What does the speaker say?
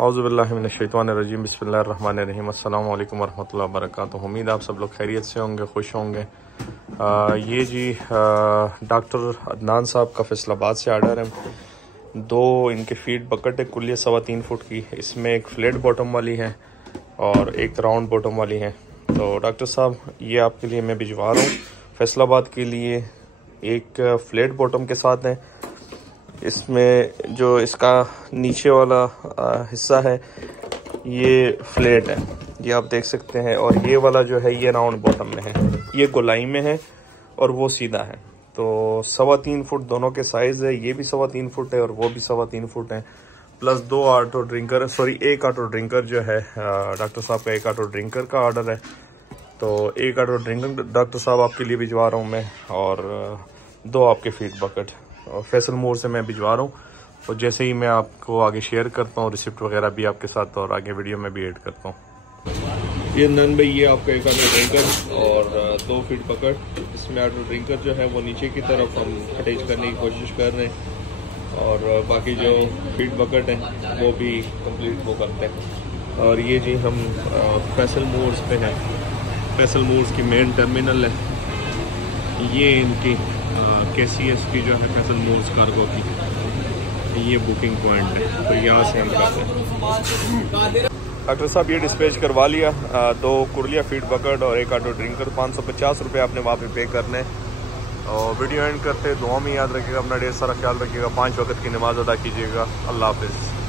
औज़ुबिल्लाहिमिनश्शैतानिर्रजीम बिस्मिल्लाहिर्रहमानिर्रहीम अस्सलाम वालेकुम वरहमतुल्लाहि वबरकातुहू। उम्मीद आप सब लोग खैरियत से होंगे, खुश होंगे। ये जी डॉक्टर अदनान साहब का फैसलाबाद से आर्डर है। दो इनके फीड बकेट है, कुल 3.25 फुट की। इसमें एक फ्लैट बॉटम वाली है और एक राउंड बॉटम वाली है। तो डॉक्टर साहब ये आपके लिए मैं भिजवा रहा हूँ फैसलाबाद के लिए। एक फ्लैट बॉटम के साथ है। इसमें जो इसका नीचे वाला हिस्सा है ये फ्लैट है, ये आप देख सकते हैं। और ये वाला जो है ये राउंड बॉटम में है, ये गोलाई में है और वो सीधा है। तो 3.25 फुट दोनों के साइज है। ये भी 3.25 फुट है और वो भी 3.25 फुट है। प्लस एक ऑटो ड्रिंकर जो है डॉक्टर साहब का, एक ऑटो ड्रिंकर का ऑर्डर है। तो एक ऑटो ड्रिंकर डॉक्टर साहब आपके लिए भिजवा रहा हूँ मैं, और दो आपके फीड बकेट और फैसल मोर से मैं भिजवा रहा हूँ। और जैसे ही मैं आपको आगे शेयर करता हूँ रिसिप्ट वगैरह भी आपके साथ, और आगे वीडियो में भी ऐड करता हूँ। ये नन भाई, ये आपका एक ऑटो ड्रिंकर और दो फीड बकेट। इसमें ऑटो ड्रिंकर जो है वो नीचे की तरफ हम अटैच करने की कोशिश कर रहे हैं, और बाकी जो फीड बकेट हैं वो भी कंप्लीट वो करते हैं। और ये जी हम फैसल मोर्स पे हैं। फैसल मोर्स की मेन टर्मिनल है ये। इनकी KCS की जो है फैसल मोर्स कार्गो की ये बुकिंग पॉइंट है, तो यहाँ से हम करते हैं। डॉक्टर साहब ये डिस्पैच करवा लिया। दो कुरलिया फीड बकेट और एक ऑटो ड्रिंकर। 550 रुपये आपने वहाँ पे पे करने। और वीडियो एंड करते, दुआ में याद रखिएगा, अपना ढेर सारा ख्याल रखिएगा, 5 वक्त की नमाज अदा कीजिएगा। अल्लाह हाफिज़।